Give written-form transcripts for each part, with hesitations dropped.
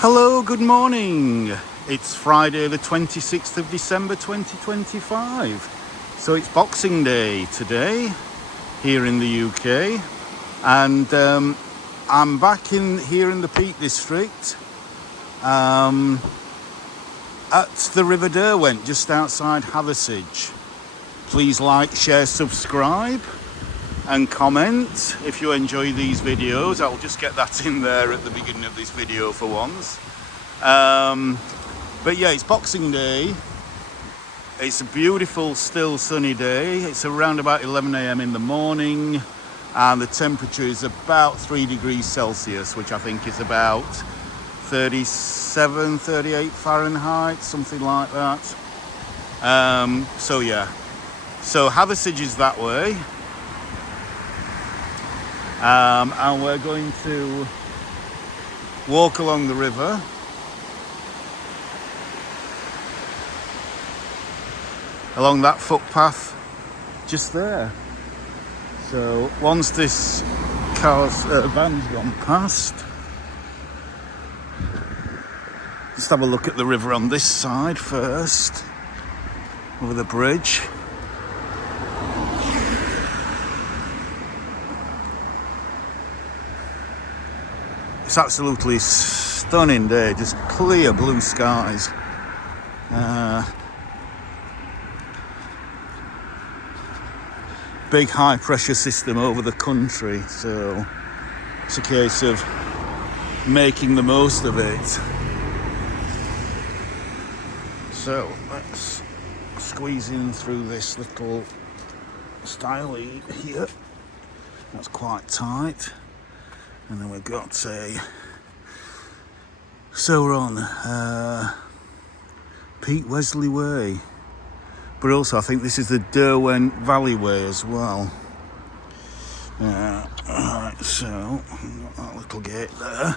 Hello, good morning. It's Friday the 26th of December 2025. So it's Boxing Day today here in the UK. And I'm back here in the Peak District at the River Derwent, just outside Hathersage. Please like, share, subscribe and comment if you enjoy these videos. I'll just get that in there at the beginning of this video for once. But yeah, it's Boxing Day. It's a beautiful, still sunny day. It's around about 11 a.m. in the morning, and the temperature is about 3 degrees Celsius, which I think is about 37, 38 Fahrenheit, something like that. So yeah, so Hathersage is that way. And we're going to walk along the river. Along that footpath just there. So once this van's gone past, just have a look at the river on this side first, over the bridge. It's absolutely stunning day, just clear blue skies. Big high pressure system over the country, so it's a case of making the most of it. So let's squeeze in through this little stile here. That's quite tight. And then we've got so we're on Pete Wesley Way, but also I think this is the Derwent Valley Way as well. Alright, so got that little gate there.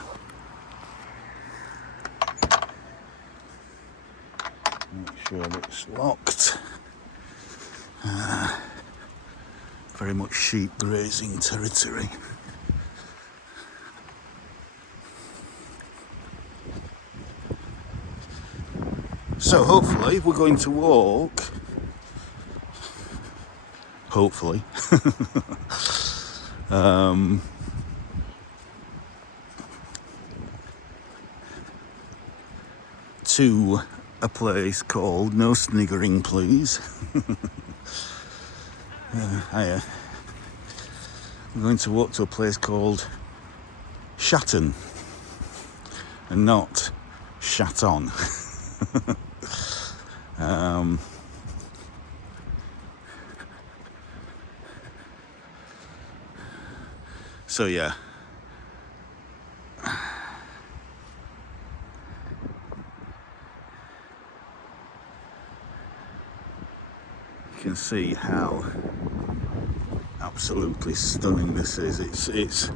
Make sure that it's locked. Very much sheep grazing territory. So hopefully we're going to walk, to a place called No Sniggering Please. We're going to walk to a place called Shatton and not Shatton. So yeah, you can see how absolutely stunning this is. It's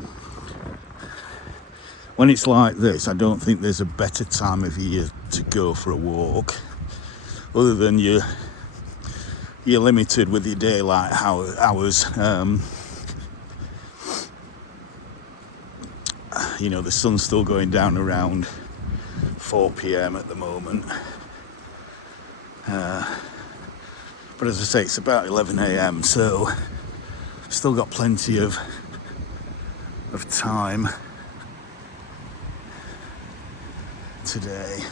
when it's like this, I don't think there's a better time of year to go for a walk, other than you're limited with your daylight hours. You know, the sun's still going down around 4 p.m. at the moment. But as I say, it's about 11 a.m. so still got plenty of time today.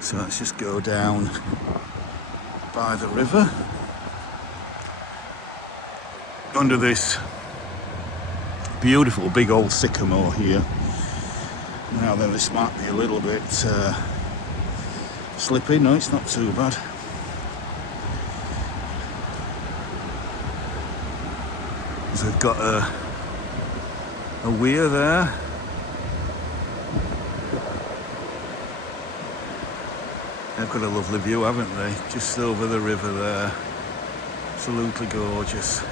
So let's just go down by the river under this beautiful big old sycamore here. Now then, this might be a little bit slippy. No, it's not too bad. So they've got a weir there. They've got a lovely view, haven't they? Just over the river there. Absolutely gorgeous.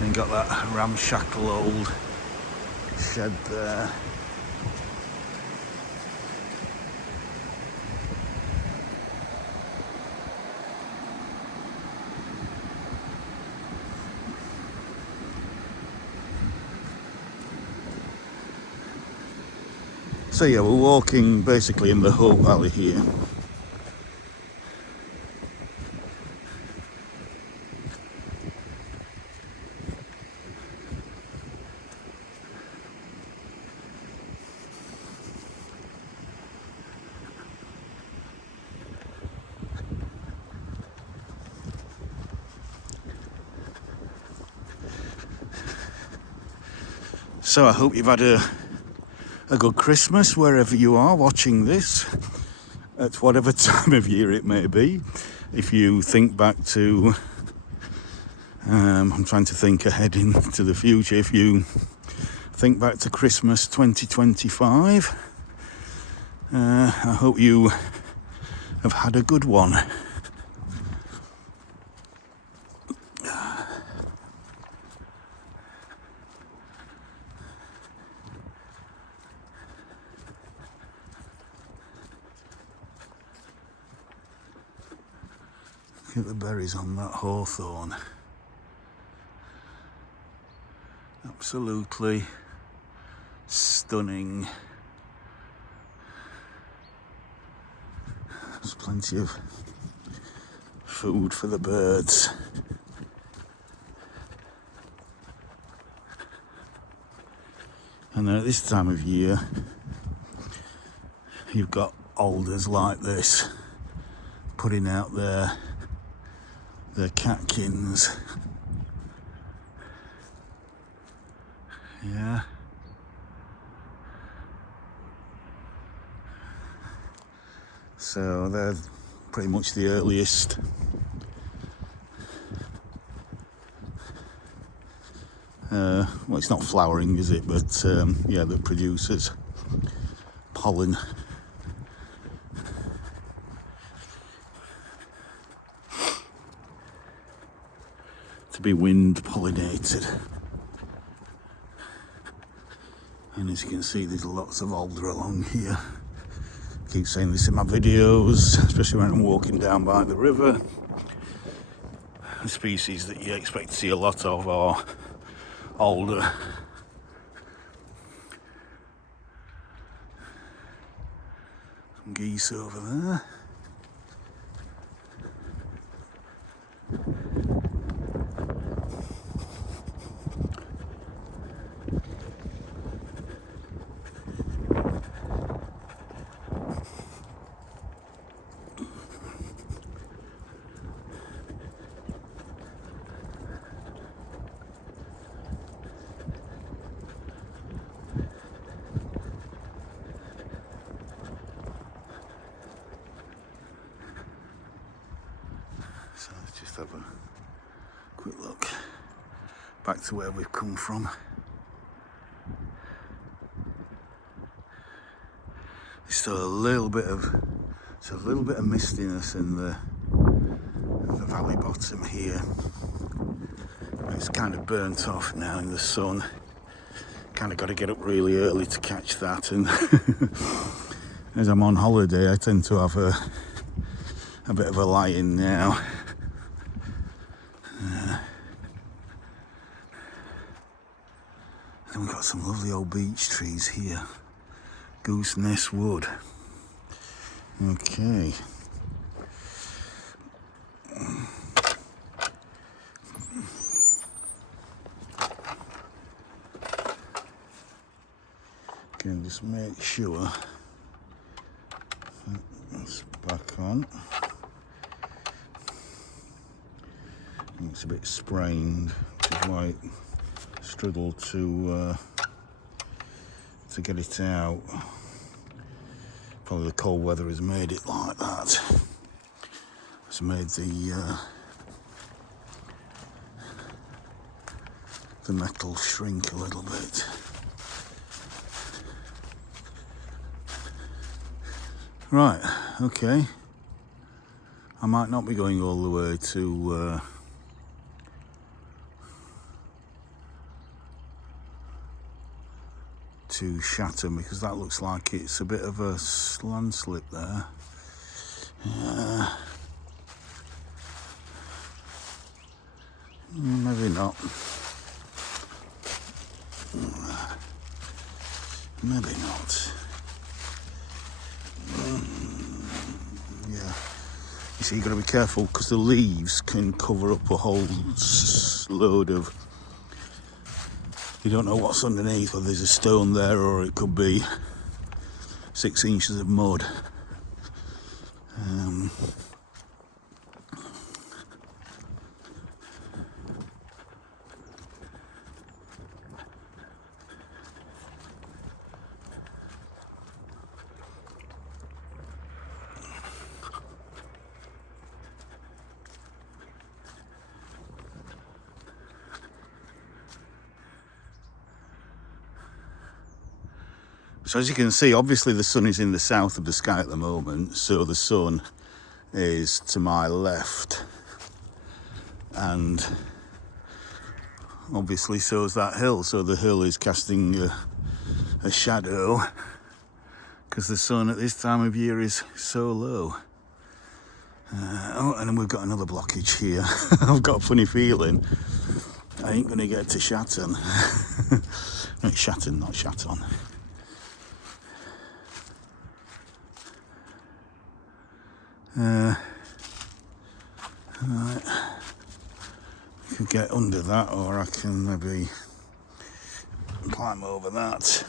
And got that ramshackle old shed there. So yeah, we're walking basically in the Hope Valley here. So I hope you've had a good Christmas wherever you are watching this, at whatever time of year it may be. If you think back to, I'm trying to think ahead into the future, if you think back to Christmas 2025, I hope you have had a good one. Look at the berries on that hawthorn. Absolutely stunning. There's plenty of food for the birds. And at this time of year, you've got alders like this putting out their catkins. Yeah. So they're pretty much the earliest well, it's not flowering, is it? But yeah, that produces pollen. To be wind pollinated. And as you can see, there's lots of alder along here. I keep saying this in my videos, especially when I'm walking down by the river. The species that you expect to see a lot of are alder. Some geese over there. So let's just have a quick look back to where we've come from. There's still a little bit of mistiness in the valley bottom here. It's kind of burnt off now in the sun. Kind of got to get up really early to catch that, and as I'm on holiday I tend to have a bit of a lie-in now. And we've got some lovely old beech trees here. Goose Nest Wood. Okay. Can just make sure that's back on. It's a bit sprained, which is why it struggled to get it out. Probably the cold weather has made it like that. It's made the metal shrink a little bit. Right, okay. I might not be going all the way to Shatton, because that looks like it's a bit of a landslip there. Maybe not. Maybe not. You see, you've got to be careful because the leaves can cover up a whole load of... You don't know what's underneath, whether there's a stone there or it could be 6 inches of mud. So as you can see, obviously the sun is in the south of the sky at the moment, so the sun is to my left, and obviously so is that hill, so the hill is casting a shadow because the sun at this time of year is so low. Oh, and then we've got another blockage here. I've got a funny feeling I ain't going to get to Shatton. No, it's Shatton, not Shatton. Right. I can get under that, or I can maybe climb over that.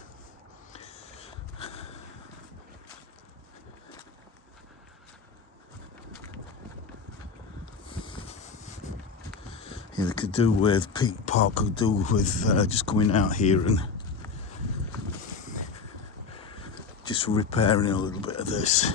Yeah, they could do with Peak Park, could do with just coming out here and just repairing a little bit of this.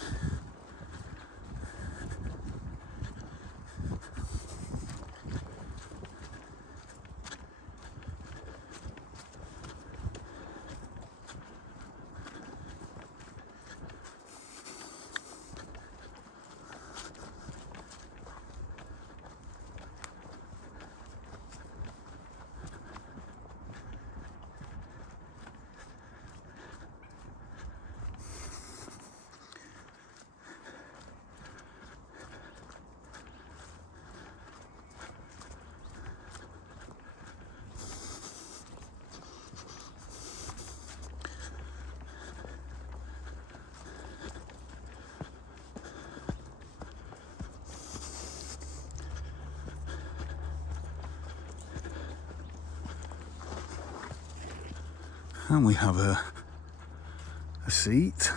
And we have a seat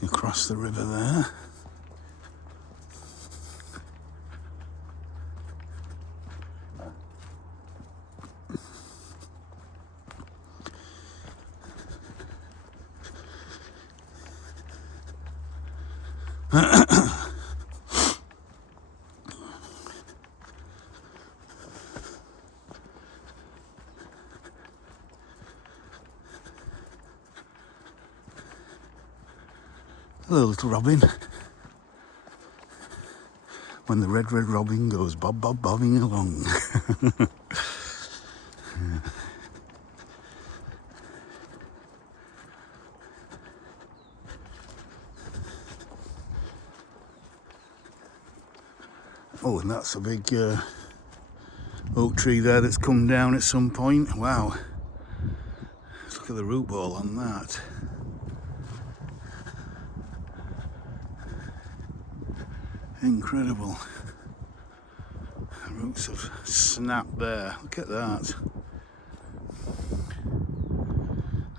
across the river there. Hello, little robin. When the red robin goes bobbing along. Oh, and that's a big oak tree there that's come down at some point. Wow. Look at the root ball on that. Incredible. The roots have snapped there. Look at that.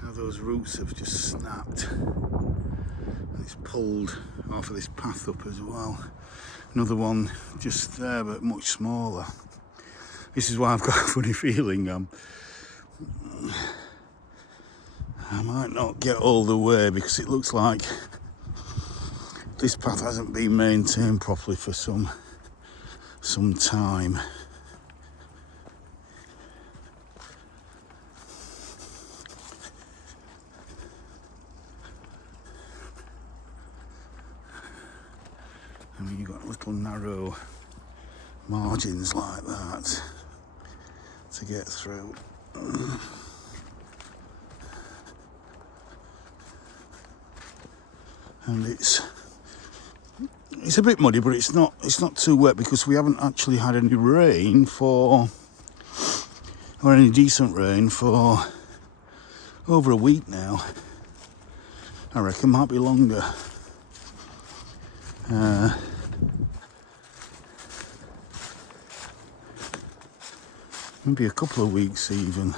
How those roots have just snapped. And it's pulled off of this path up as well. Another one just there, but much smaller. This is why I've got a funny feeling I might not get all the way, because it looks like this path hasn't been maintained properly for some time. I mean, you've got little narrow margins like that to get through. And it's a bit muddy, but it's not too wet, because we haven't actually had any rain or any decent rain for over a week now. I reckon, might be longer. Maybe a couple of weeks even.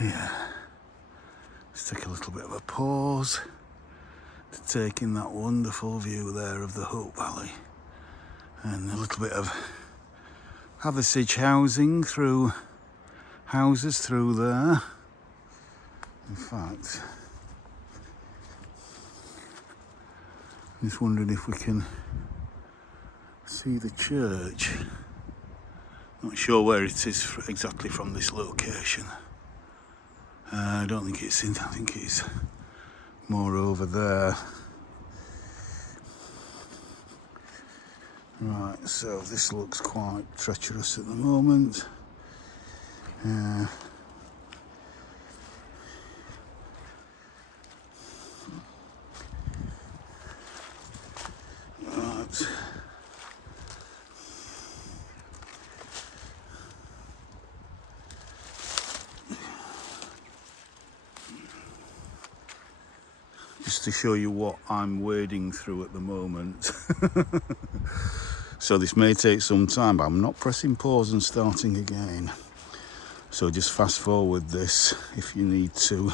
Yeah, let's take a little bit of a pause to take in that wonderful view there of the Hope Valley, and a little bit of Hathersage housing through houses through there. In fact, I'm just wondering if we can see the church. Not sure where it is exactly from this location. I don't think it's in, I think it's more over there. Right, so this looks quite treacherous at the moment. Right. Just to show you what I'm wading through at the moment. So this may take some time, but I'm not pressing pause and starting again. So just fast forward this if you need to.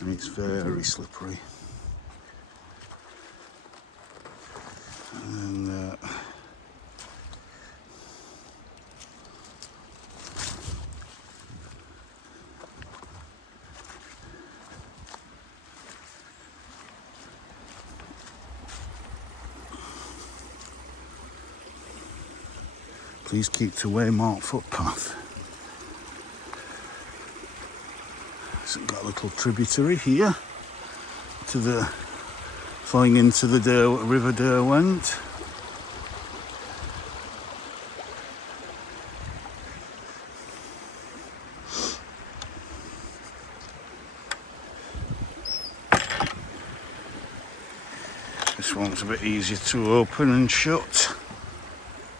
And it's very slippery. And please keep to waymarked footpath. So we've got a little tributary here to the flowing into the River Derwent. This one's a bit easier to open and shut.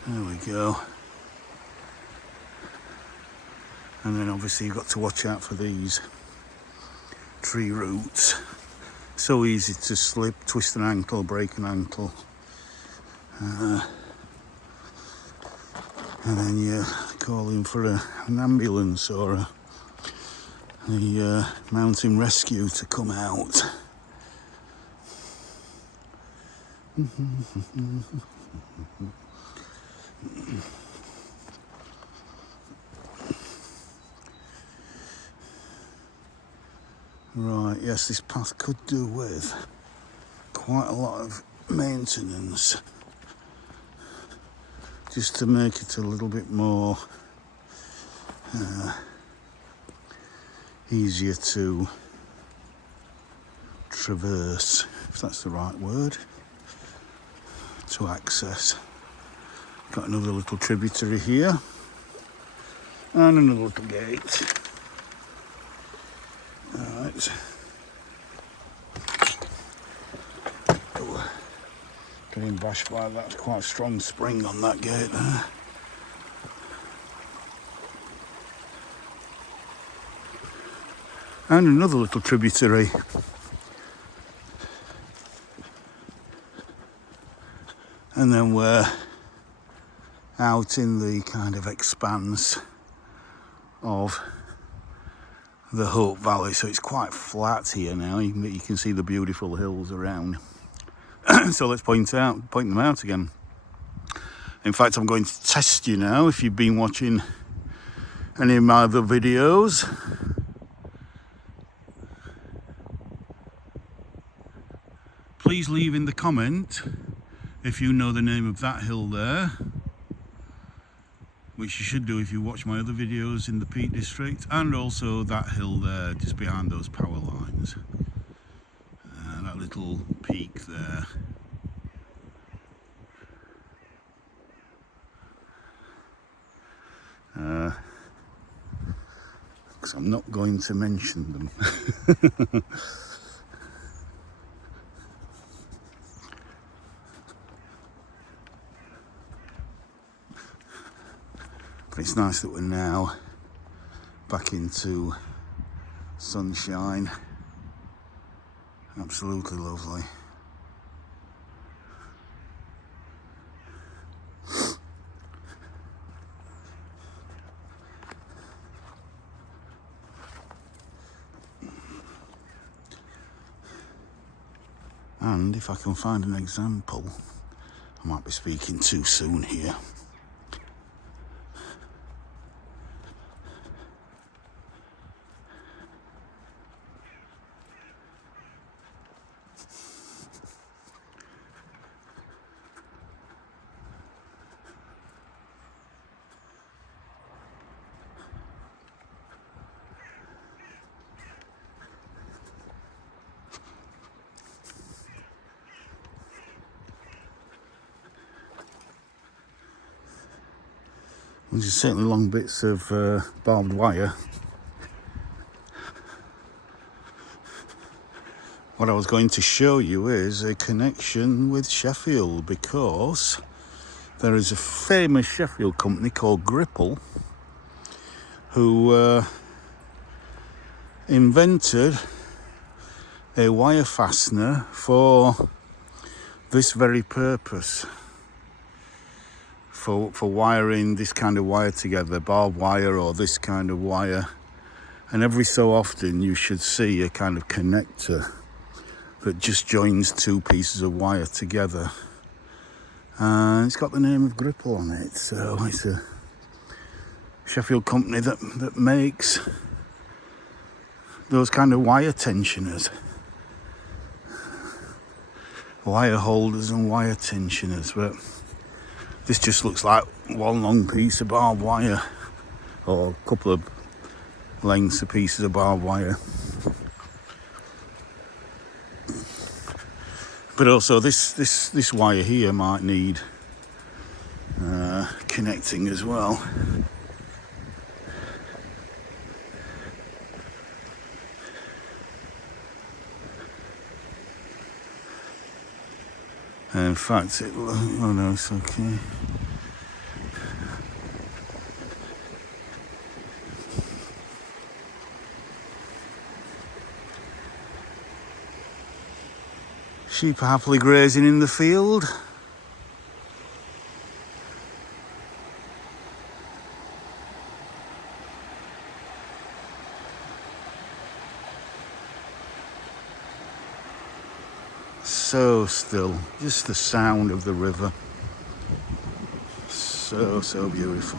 There we go. And then obviously you've got to watch out for these tree roots. So easy to slip, twist an ankle, break an ankle. And then you're calling for an ambulance or a mountain rescue to come out. Right, yes, this path could do with quite a lot of maintenance just to make it a little bit more easier to traverse, if that's the right word, to access. Got another little tributary here and another little gate. Right. Oh, getting bashed by that. Quite a strong spring on that gate there. And another little tributary. And then we're out in the kind of expanse of the Hope Valley, so it's quite flat here now. You can see the beautiful hills around. So let's point them out again. In fact, I'm going to test you now. If you've been watching any of my other videos, please leave in the comment if you know the name of that hill there, which you should do if you watch my other videos in the Peak District, and also that hill there just behind those power lines, that little peak there. because I'm not going to mention them. But it's nice that we're now back into sunshine. Absolutely lovely. And if I can find an example, I might be speaking too soon here. There's certainly long bits of barbed wire. What I was going to show you is a connection with Sheffield, because there is a famous Sheffield company called Gripple who invented a wire fastener for this very purpose. For wiring this kind of wire together, barbed wire or this kind of wire. And every so often you should see a kind of connector that just joins two pieces of wire together. And it's got the name of Gripple on it, so it's a Sheffield company that makes those kind of wire tensioners. Wire holders and wire tensioners, but this just looks like one long piece of barbed wire, or a couple of lengths of pieces of barbed wire. But also this wire here might need connecting as well. And in fact, oh no, it's okay. Sheep are happily grazing in the field. So still, just the sound of the river. So beautiful.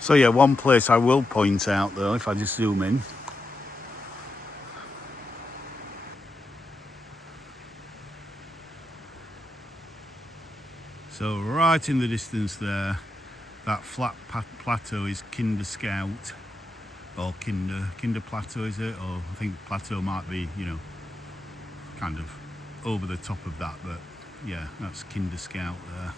So yeah, one place I will point out though, if I just zoom in. So right in the distance there, that flat plateau is Kinder Scout, or Kinder Plateau is it? Or I think Plateau might be, you know, kind of over the top of that, but yeah, that's Kinder Scout there.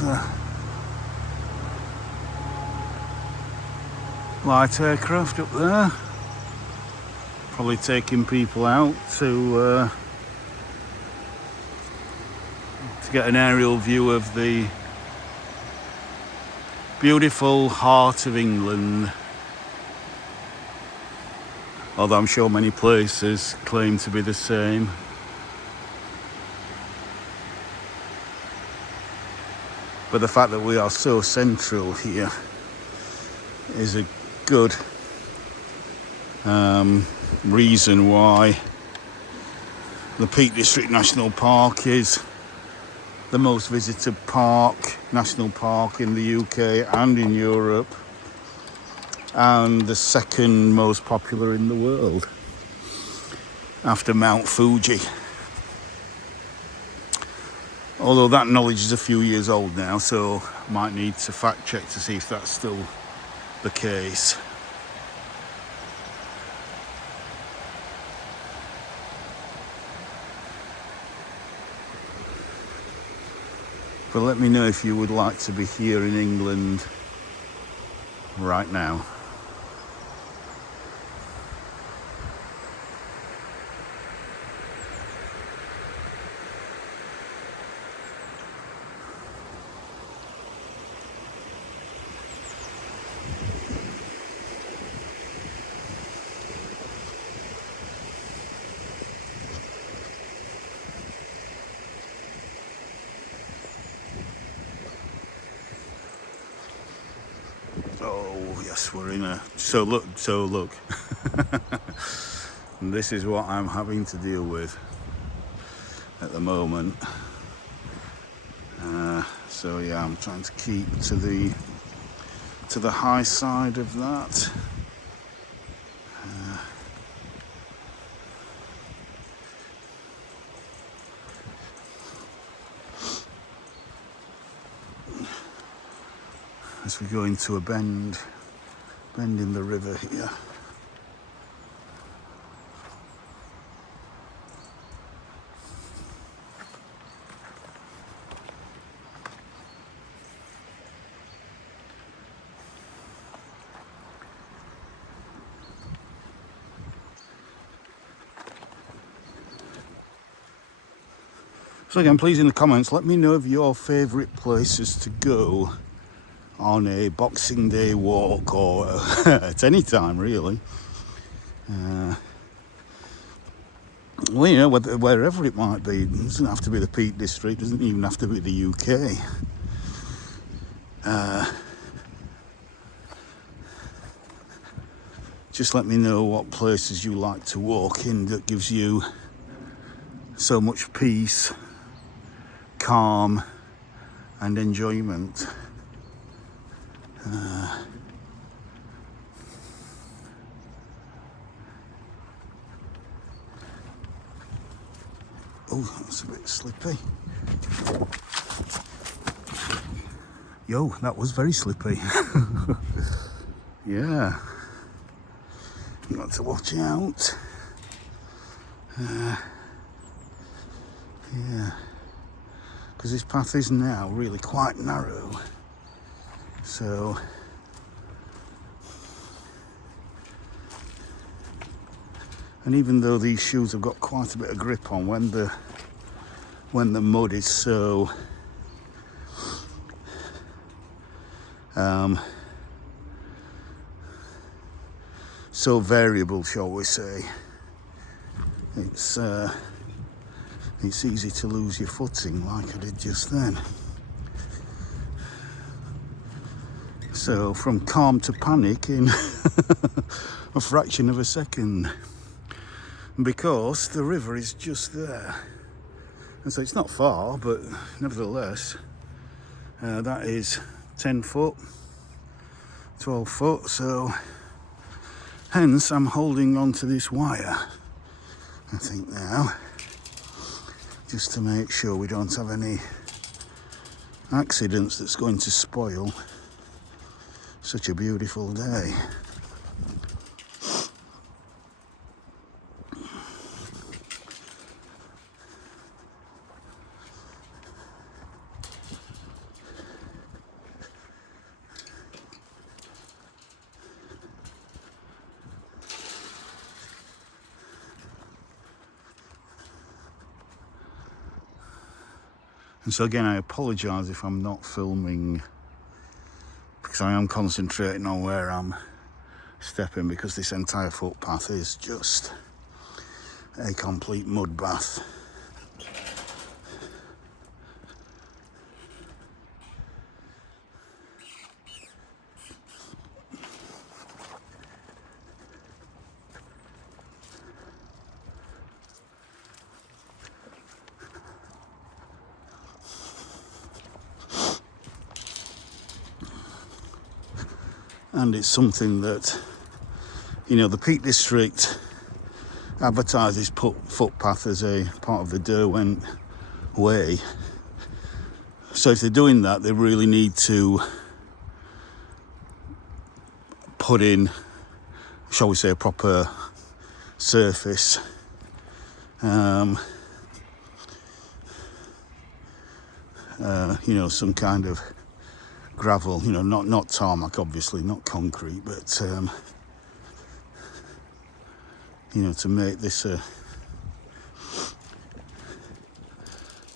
There's a light aircraft up there, probably taking people out to get an aerial view of the beautiful heart of England. Although I'm sure many places claim to be the same. But the fact that we are so central here is a good reason why the Peak District National Park is the most visited national park in the UK and in Europe, and the second most popular in the world after Mount Fuji. Although that knowledge is a few years old now, so might need to fact check to see if that's still the case. But let me know if you would like to be here in England right now. Oh yes, we're in a so look and this is what I'm having to deal with at the moment. So yeah, I'm trying to keep to the high side of that. As we go into a bend in the river here. So again, please in the comments, let me know of your favourite places to go on a Boxing Day walk, or at any time really. Well, you know, wherever it might be. It doesn't have to be the Peak District, it doesn't even have to be the UK. Just let me know what places you like to walk in that gives you so much peace, calm and enjoyment. Oh, that's a bit slippy. Yo, that was very slippy. Yeah. You got to watch out. Yeah. Because this path is now really quite narrow. So and even though these shoes have got quite a bit of grip on, when the mud is so so variable, shall we say, it's easy to lose your footing like I did just then. So from calm to panic in a fraction of a second, because the river is just there. And so it's not far, but nevertheless, that is 10 foot, 12 foot, so hence I'm holding on to this wire, I think now, just to make sure we don't have any accidents that's going to spoil such a beautiful day. And so again, I apologise if I'm not filming, because I am concentrating on where I'm stepping, because this entire footpath is just a complete mud bath. And it's something that, you know, the Peak District advertises footpath as a part of the Derwent way. So if they're doing that, they really need to put in, shall we say, a proper surface. You know, some kind of gravel, you know, not tarmac, obviously, not concrete, but you know, to make this a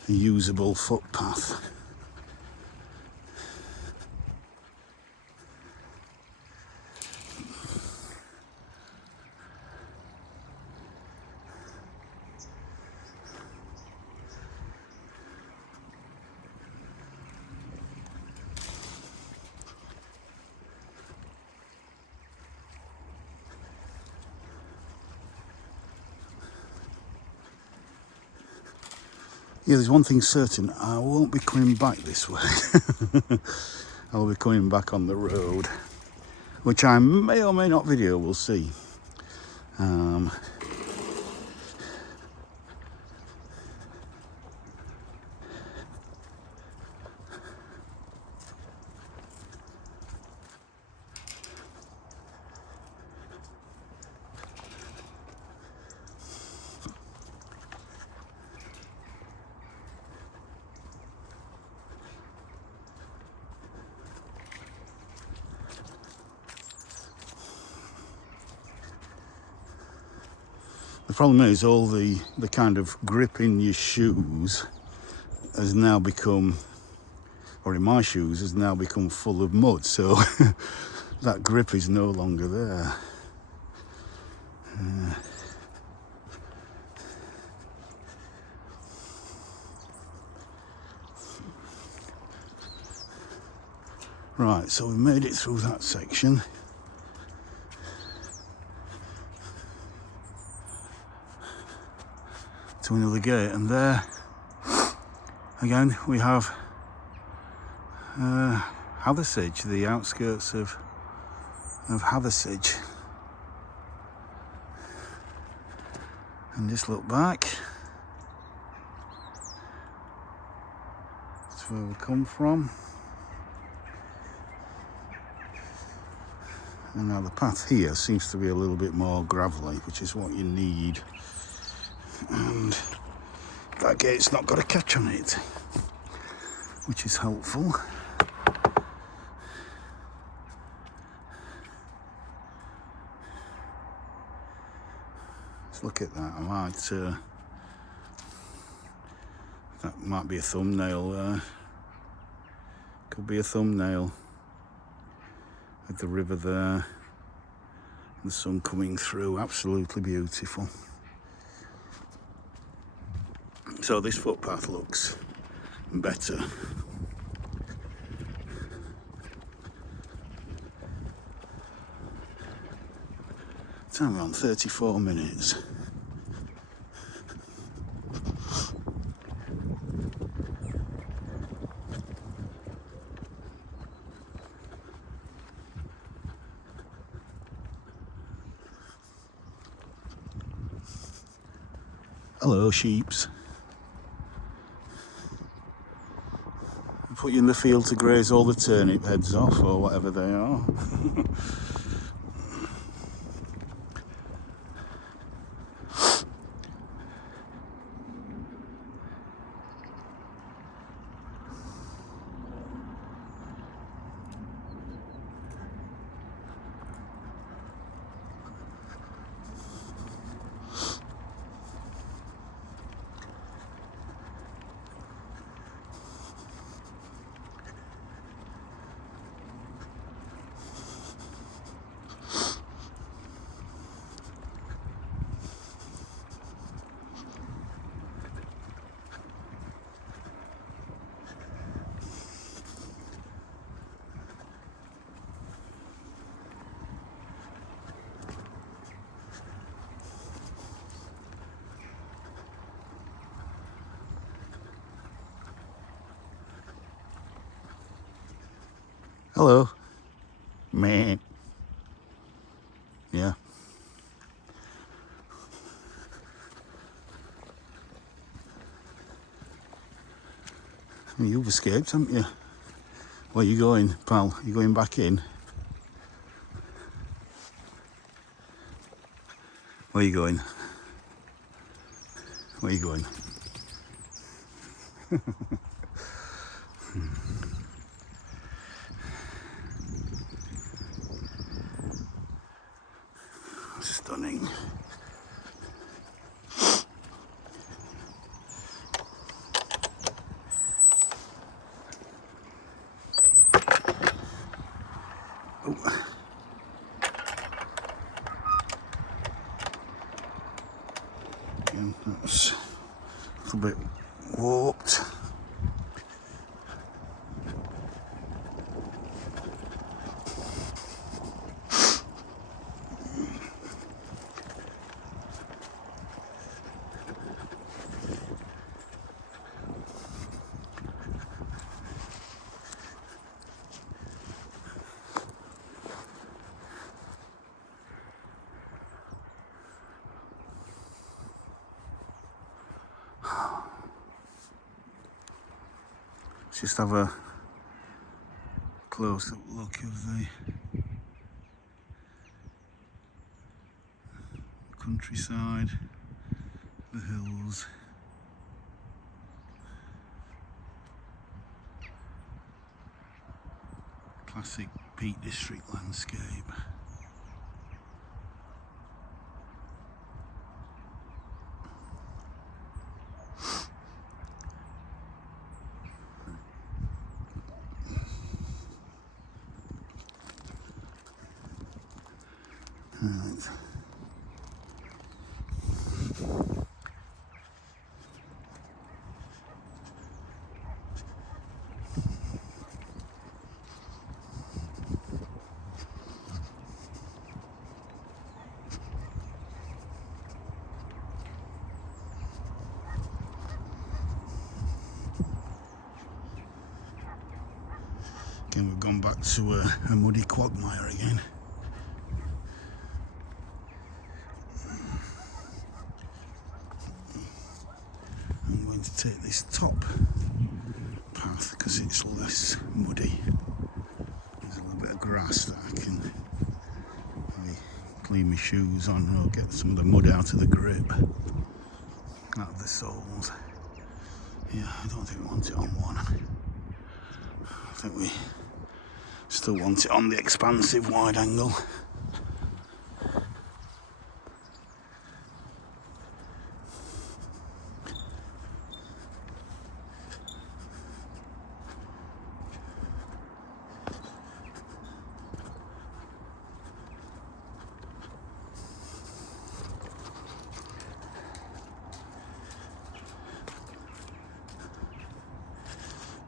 usable footpath. Yeah, there's one thing certain, I won't be coming back this way. I'll be coming back on the road, which I may or may not video, we'll see. The problem is all the kind of grip in your shoes has now become, or in my shoes, has now become full of mud. So that grip is no longer there. Right, so we made it through that section. To another gate, and there again we have Hathersage, the outskirts of Hathersage. And just look back, that's where we come from. And now the path here seems to be a little bit more gravelly, which is what you need. And that gate's not got a catch on it, which is helpful. Let's look at that. I might that might be a thumbnail there. Could be a thumbnail with the river there, the sun coming through. Absolutely beautiful. So this footpath looks better. Time around 34 minutes. Hello, sheeps. Put you in the field to graze all the turnip heads off, or whatever they are. Hello. Meh. Yeah. You've escaped, haven't you? Where you going, pal? You going back in? Where you going? Where you going? Stunning. Oh. And that's a little bit warped. Let's just have a close-up look of the countryside, the hills. Classic Peak District landscape. Right. Again, we've gone back to a muddy quagmire again. I'm going to take this top path because it's less muddy. There's a little bit of grass that I can maybe clean my shoes on or get some of the mud out of the grip, out of the soles. Yeah, I don't think we want it on one. I think we still want it on the expansive wide angle.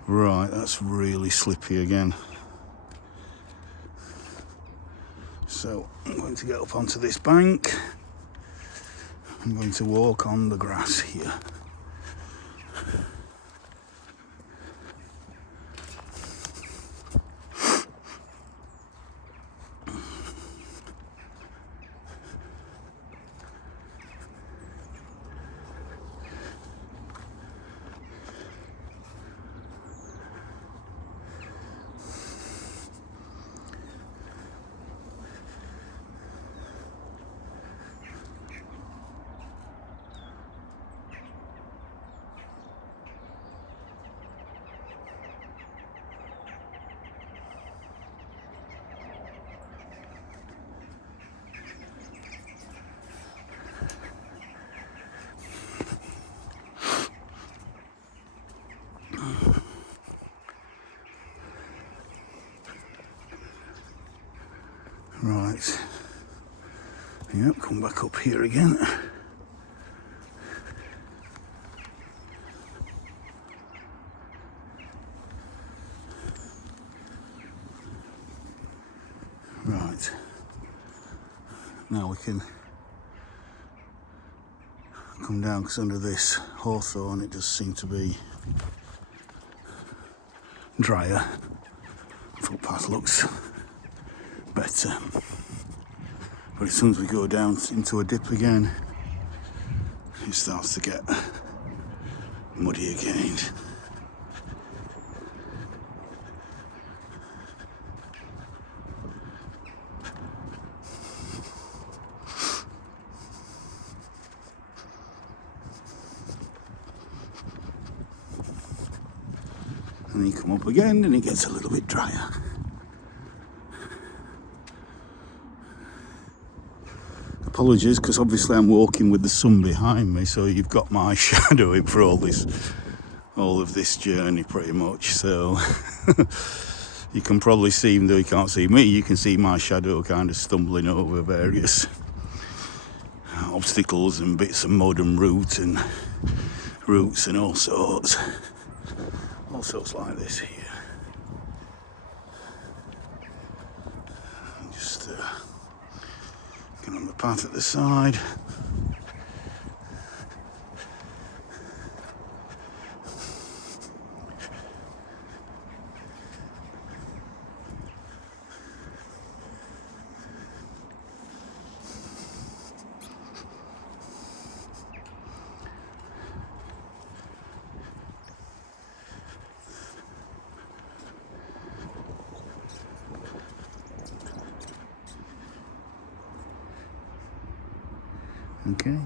Right, that's really slippy again. So I'm going to get up onto this bank. I'm going to walk on the grass here. Right, yep, come back up here again. Right, now we can come down because under this hawthorn it does seem to be drier Footpath looks better, but as soon as we go down into a dip again, it starts to get muddy again. And then you come up again and it gets a little bit drier. Apologies, because obviously I'm walking with the sun behind me, so you've got my shadowing for all of this journey pretty much. So you can probably see, even though you can't see me, you can see my shadow kind of stumbling over various obstacles and bits of mud and roots and all sorts like this here. Just get on the path at the side. Okay.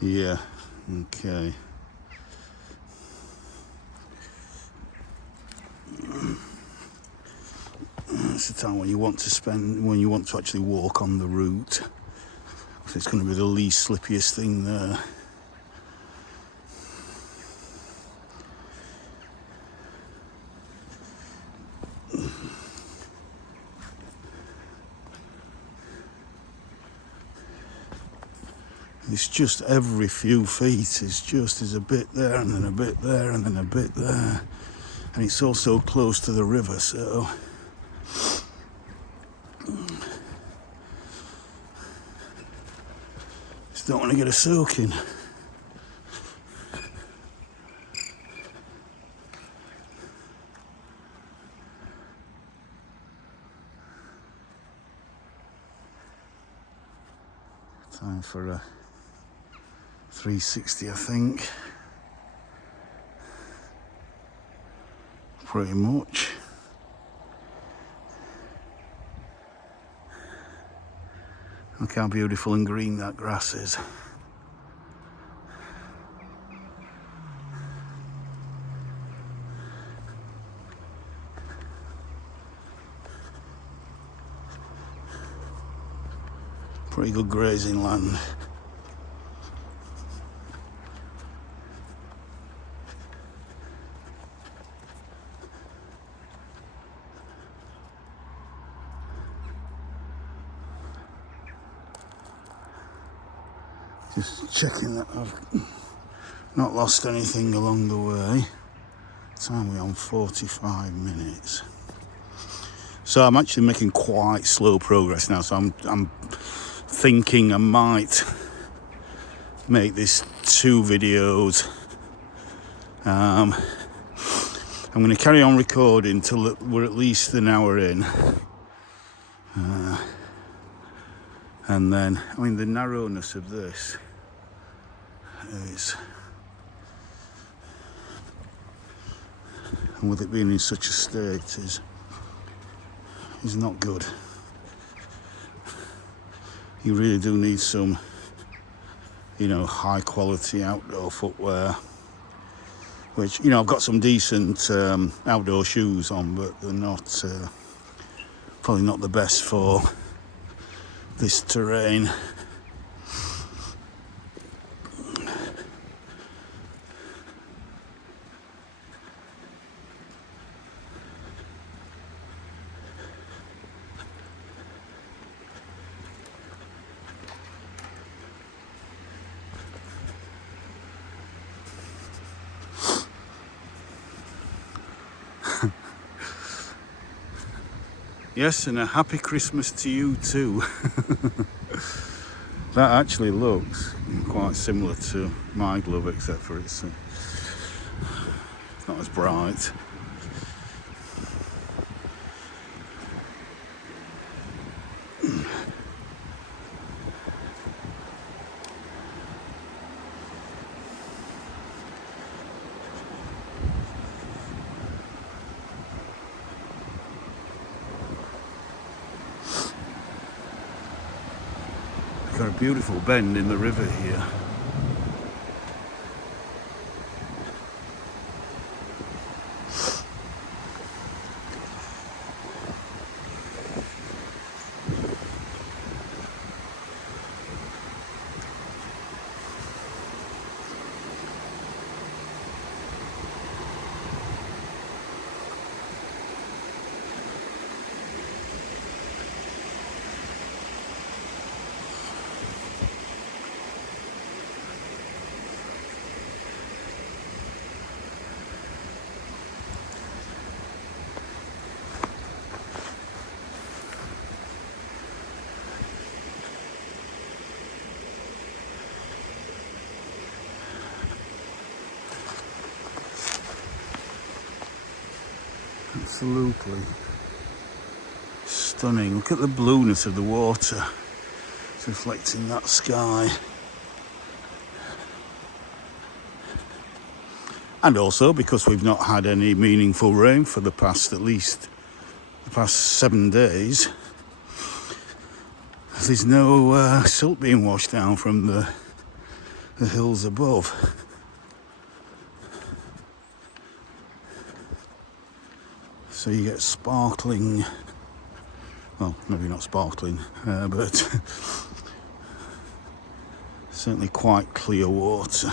Yeah. Okay. It's the time when you want to actually walk on the route. So it's going to be the least slippiest thing there. It's just every few feet is a bit there and then a bit there and then a bit there. And it's also close to the river, so just don't want to get a soaking. Time for a 360, I think. Pretty much. Look how beautiful and green that grass is. Pretty good grazing land. Just checking that I've not lost anything along the way. Time we're on 45 minutes. So I'm actually making quite slow progress now, so I'm thinking I might make this 2 videos. I'm going to carry on recording till we're at least an hour in. And then, I mean, the narrowness of this is, and with it being in such a state, is not good. You really do need some, high quality outdoor footwear, which, I've got some decent outdoor shoes on, but they're not, probably not the best for this terrain. Yes, and a happy Christmas to you too. That actually looks quite similar to my glove, except for it's not as bright. Got a beautiful bend in the river here. Absolutely stunning. Look at the blueness of the water. It's reflecting that sky. And also because we've not had any meaningful rain for the past, at least the past 7 days, there's no silt being washed down from the hills above. So you get sparkling, well, maybe not sparkling, but certainly quite clear water.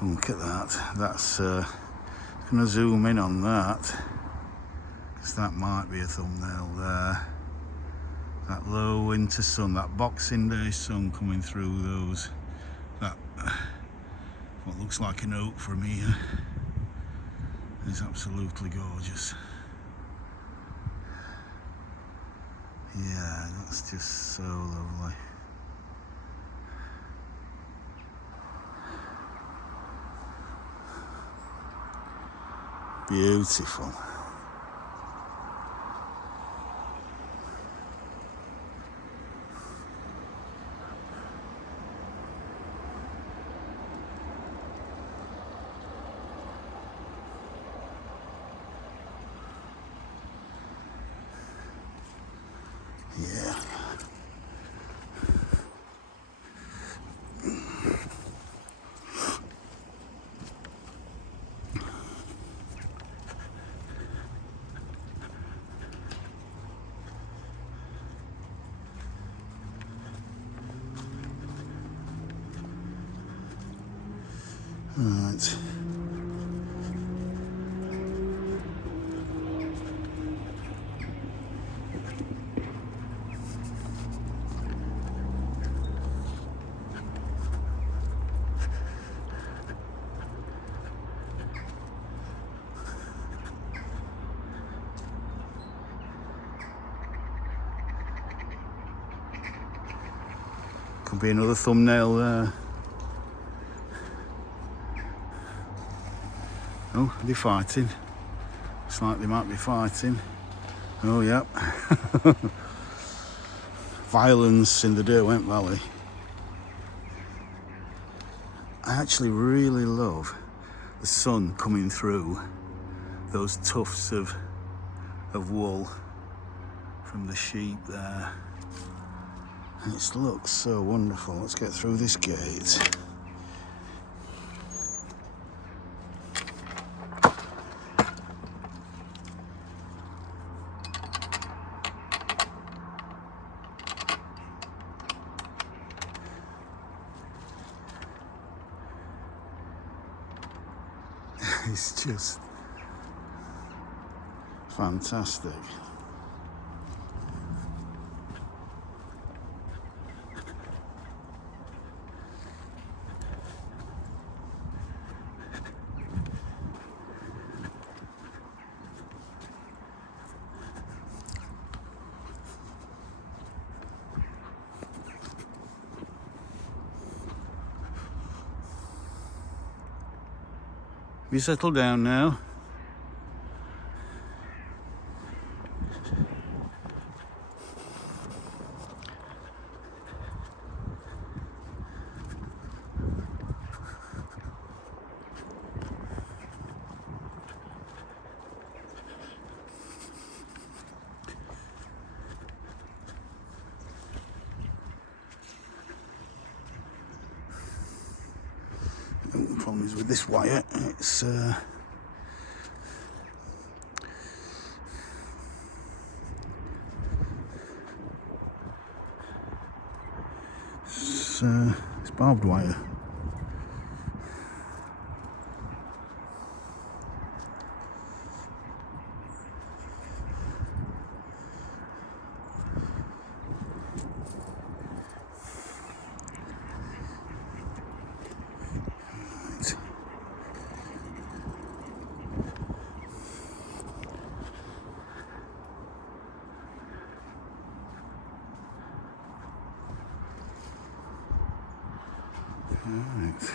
And look at that. That's going to zoom in on that, because that might be a thumbnail there. That low winter sun, that Boxing Day sun coming through those, that what looks like an oak from here is absolutely gorgeous. Yeah, that's just so lovely. Beautiful. Yeah. Right. Could be another thumbnail there. Oh, are they fighting? Looks like they might be fighting. Oh, yep. Violence in the Derwent Valley. I actually really love the sun coming through those tufts of wool from the sheep there. And it looks so wonderful. Let's get through this gate. It's just fantastic. you settled down now? The problem is with this wire, it's barbed wire. Right.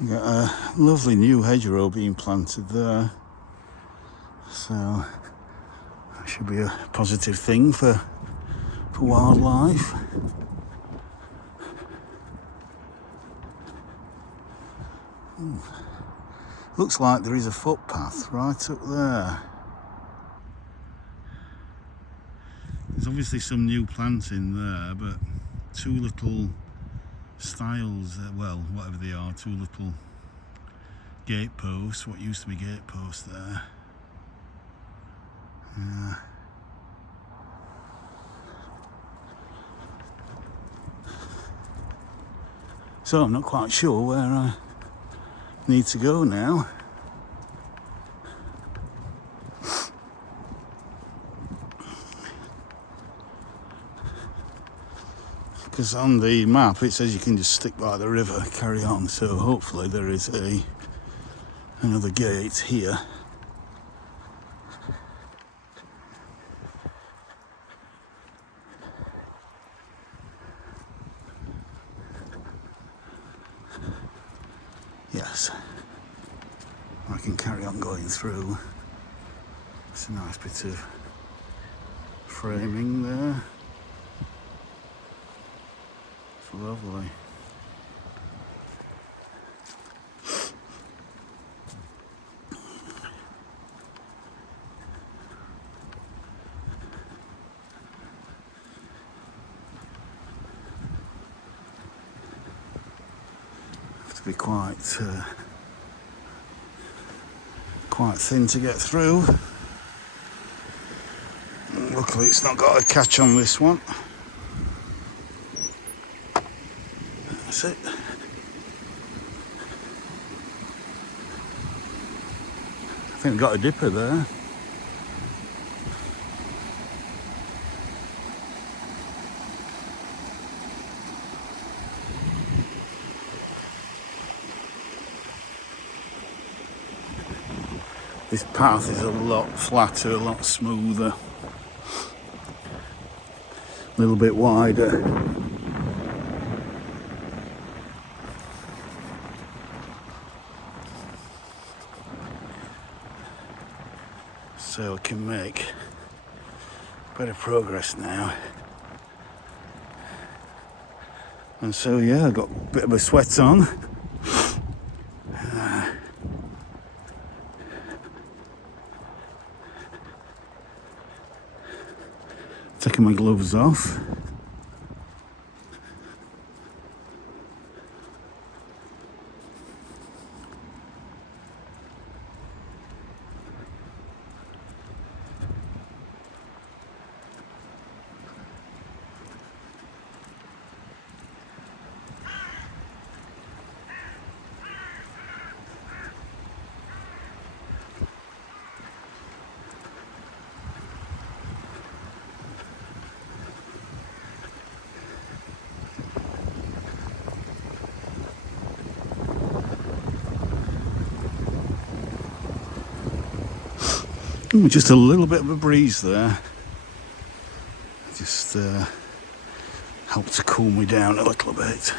We've got a lovely new hedgerow being planted there, so that should be a positive thing for wildlife. Looks like there is a footpath right up there. There's obviously some new planting there, but two little stiles, well, whatever they are, two little gate posts, what used to be gate posts there. So I'm not quite sure where I need to go now. Because on the map it says you can just stick by the river, carry on, so hopefully there is another gate here. Yes, I can carry on going through. It's a nice bit of framing there. It's lovely. Have to be quite thin to get through. Luckily it's not got a catch on this one. That's it. I think we've got a dipper there. This path is a lot flatter, a lot smoother, a little bit wider. So I can make better progress now. And so yeah, I got a bit of a sweat on. Taking my gloves off. Just a little bit of a breeze there. Just helped to cool me down a little bit.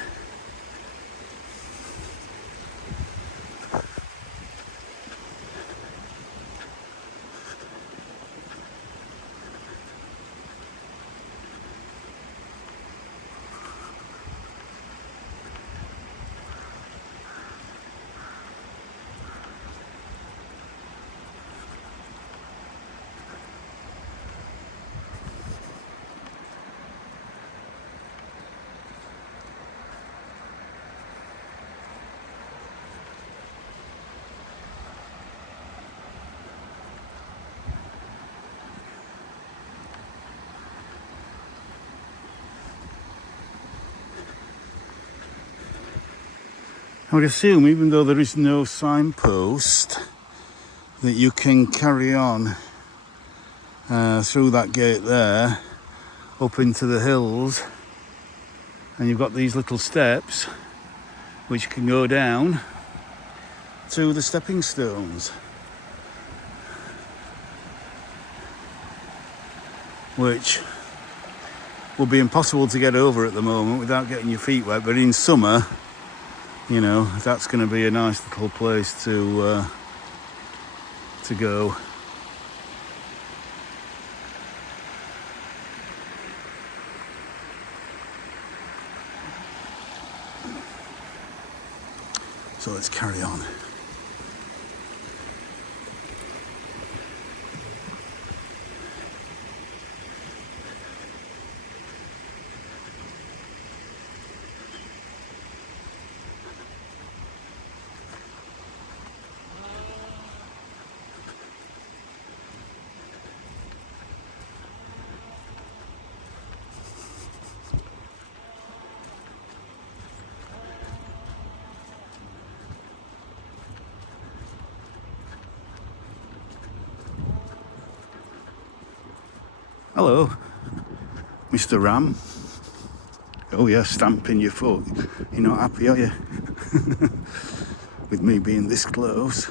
I would assume, even though there is no signpost, that you can carry on through that gate there, up into the hills, and you've got these little steps which can go down to the stepping stones, which would be impossible to get over at the moment without getting your feet wet, but in summer, you know, that's going to be a nice little place to go. So let's carry on. Hello, Mr. Ram. Oh yeah, stamping your foot. You're not happy, are you? With me being this close.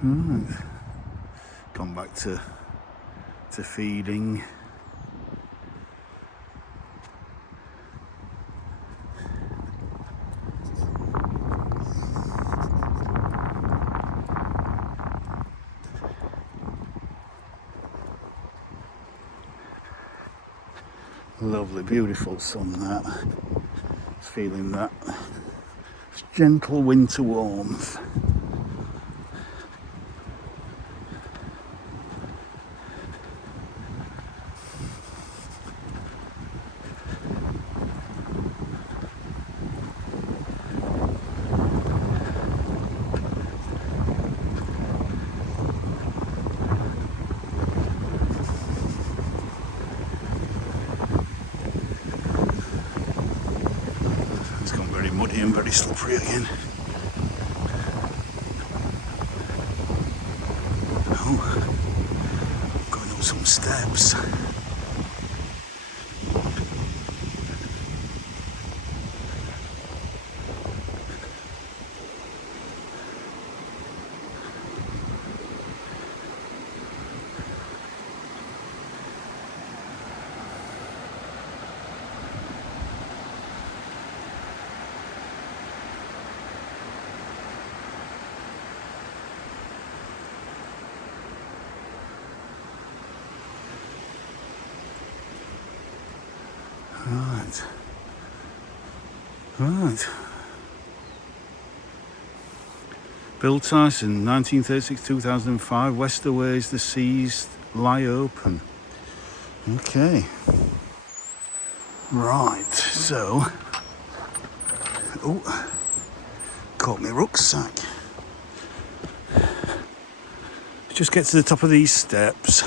Right. Gone back to feeding. Lovely, beautiful sun that. Feeling that gentle winter warmth. Muddy and very slippery again. Oh, going up some steps. Right. Bill Tyson, 1936-2005, Westerways, the seas lie open. Okay. Right, so... Oh, caught my rucksack. Just get to the top of these steps.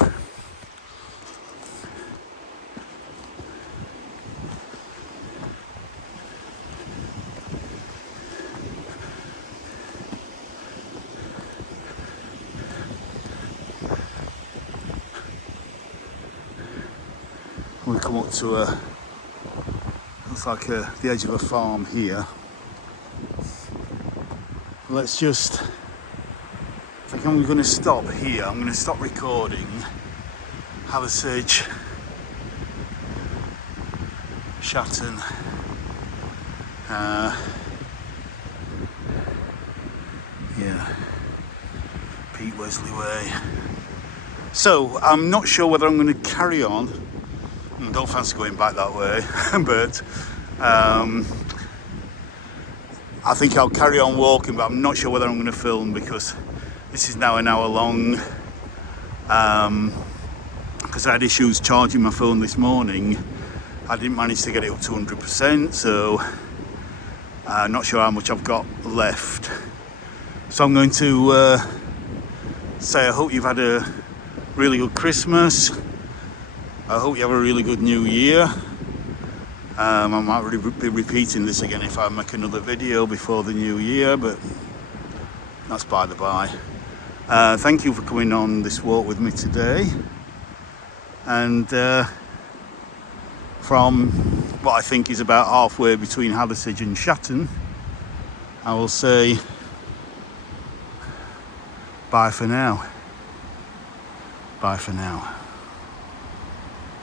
come up to looks like the edge of a farm here. Let's just, I think I'm going to stop here. I'm going to stop recording. Hathersage, Shatton, yeah, Pete Wesley Way. So I'm not sure whether I'm going to carry on. I don't fancy going back that way, but I think I'll carry on walking, but I'm not sure whether I'm going to film because this is now an hour long. Because I had issues charging my phone this morning. I didn't manage to get it up to 100%, so I'm not sure how much I've got left. So I'm going to say I hope you've had a really good Christmas. I hope you have a really good New Year. I might be repeating this again if I make another video before the New Year, but that's by the by. Thank you for coming on this walk with me today. And from what I think is about halfway between Hathersage and Shatton, I will say bye for now. Bye for now.